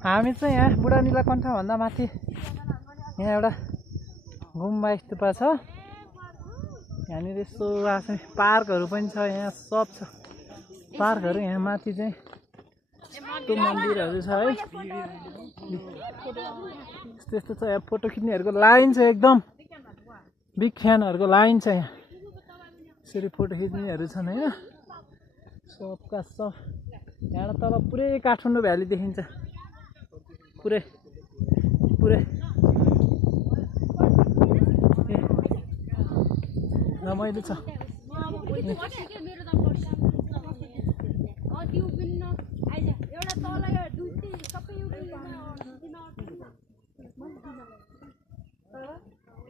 हामी चाहिँ यहाँ बुढा नीलकण्ठभन्दा माथि यहाँ एउटा गुम्बा स्तूपा छ। यहाँनिर यस्तो आएको छ, पार्कहरू पनि छ, यहाँ सब छ पार्कहरू। यहाँ माथि चाहिँ यस्तो मन्दिरहरू छ है, यस्तो छ। यहाँ फोटो खिच्नेहरूको लाइन छ, एकदम बिग फ्यानहरूको लाइन छ। यहाँ यसरी फोटो खिच्नेहरू छन् होइन, सबका सब। यहाँ तल पुरै काठमाडौँ भ्याली देखिन्छ, पुरै पुरै रमाइलो छ।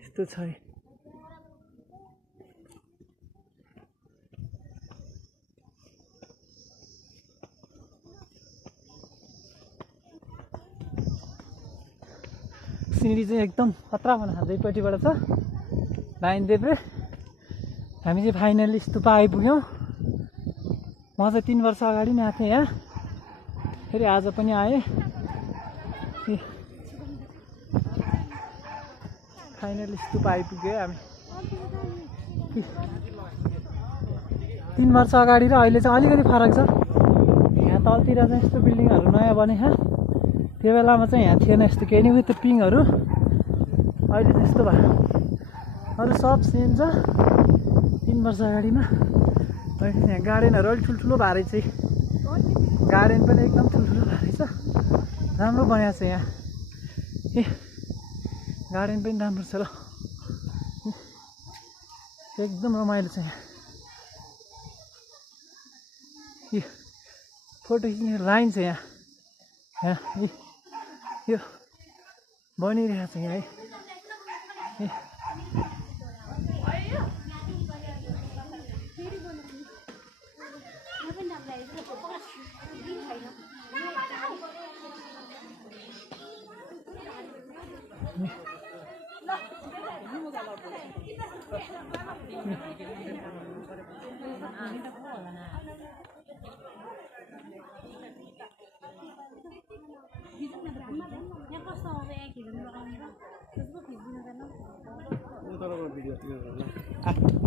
यस्तो छ है। सिँढी चाहिँ एकदम खतरा बनाएको दुईपट्टिबाट छ, लाइन देब्रे। हामी चाहिँ फाइनली स्तूपा आइपुग्यौँ। म चाहिँ 3 वर्ष अगाडि नै आएको थिएँ यहाँ, फेरि आज पनि आएँ। फाइनली स्तूपा आइपुग्यो हामी। 3 वर्ष अगाडि र अहिले चाहिँ अलिकति फरक छ। यहाँ तलतिर चाहिँ यस्तो बिल्डिङहरू नयाँ बनेछ, त्यो बेलामा चाहिँ यहाँ थिएन यस्तो केही नै। त्यो पिङहरू अहिले चाहिँ यस्तो भयो, अरू सब सेम छ 3 वर्ष अगाडिमा। अहिले चाहिँ यहाँ गार्डनहरू अलिक ठुल्ठुलो भएर चाहिँ, गार्डन पनि एकदम ठुल्ठुलो भएर छ, राम्रो बनाएको छ यहाँ। ए गार्डन पनि राम्रो छ ल, एकदम रमाइलो छ यहाँ। यो फोटो खिच्ने लाइन छ यहाँ, यहाँ यो बनिरहेको छ यहाँ है। भिडियो